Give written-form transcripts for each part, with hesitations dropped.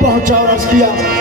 पहुंचा और अर्ज किया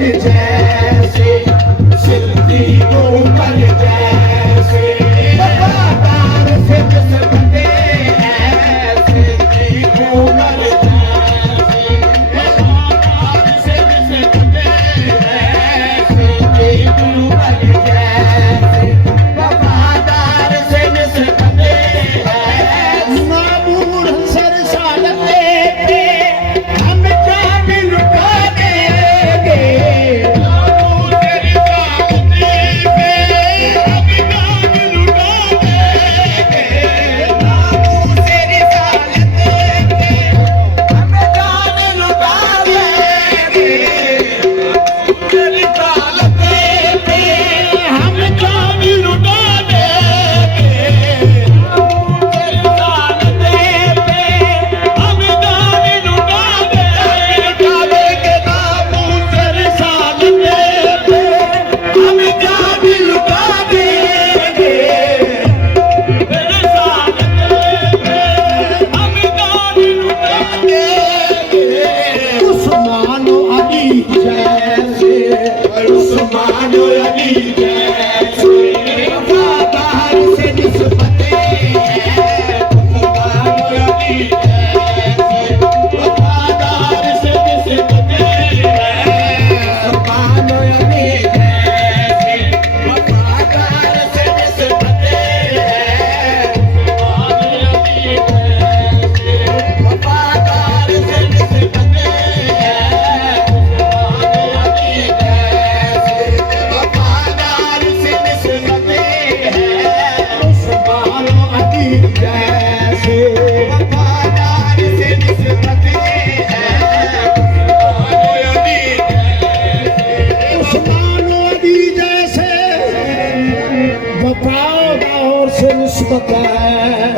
जैसे सिद्धि कोमल जैसे वफादार से जिस बंदे ऐसे सिद्धि कोमल जैसे वफादार से जिस बंदे ऐसे सिद्धि कोमल जैसे वफादार से जिस बंदे ऐसे मामूर सर सालते पे हम जामिल लुटा देंगे मामूर तेरी सालते पे हम जामिल लुटा देंगे मामूर तेरी सालते पे हम जामिल लुटा देंगे तेरी सालते पे हम जामिल लुटा देंगे तेरी सालते पे हम जामिल लुटा देंगे नामूस तेरी सालते पे हम जामिल लुटा देंगे तेरी सालते पे हम जामिल लुटा देंगे उस्मान अली जैसे उस्मान अली जैसे वफादार से निस्बतें हैं उस्मान अली जैसे वफादार से निस्बतें हैं उस्मान अली जैसे वफादार से निस्बतें हैं उस्मान अली जैसे वफादार से निस्बतें हैं उस्मान अली जैसे वफादार से निस्बतें हैं उस्मान अली जैसे वफादार से निस्बतें हैं उस्मान अली जैसे वफादार से निस्बत है।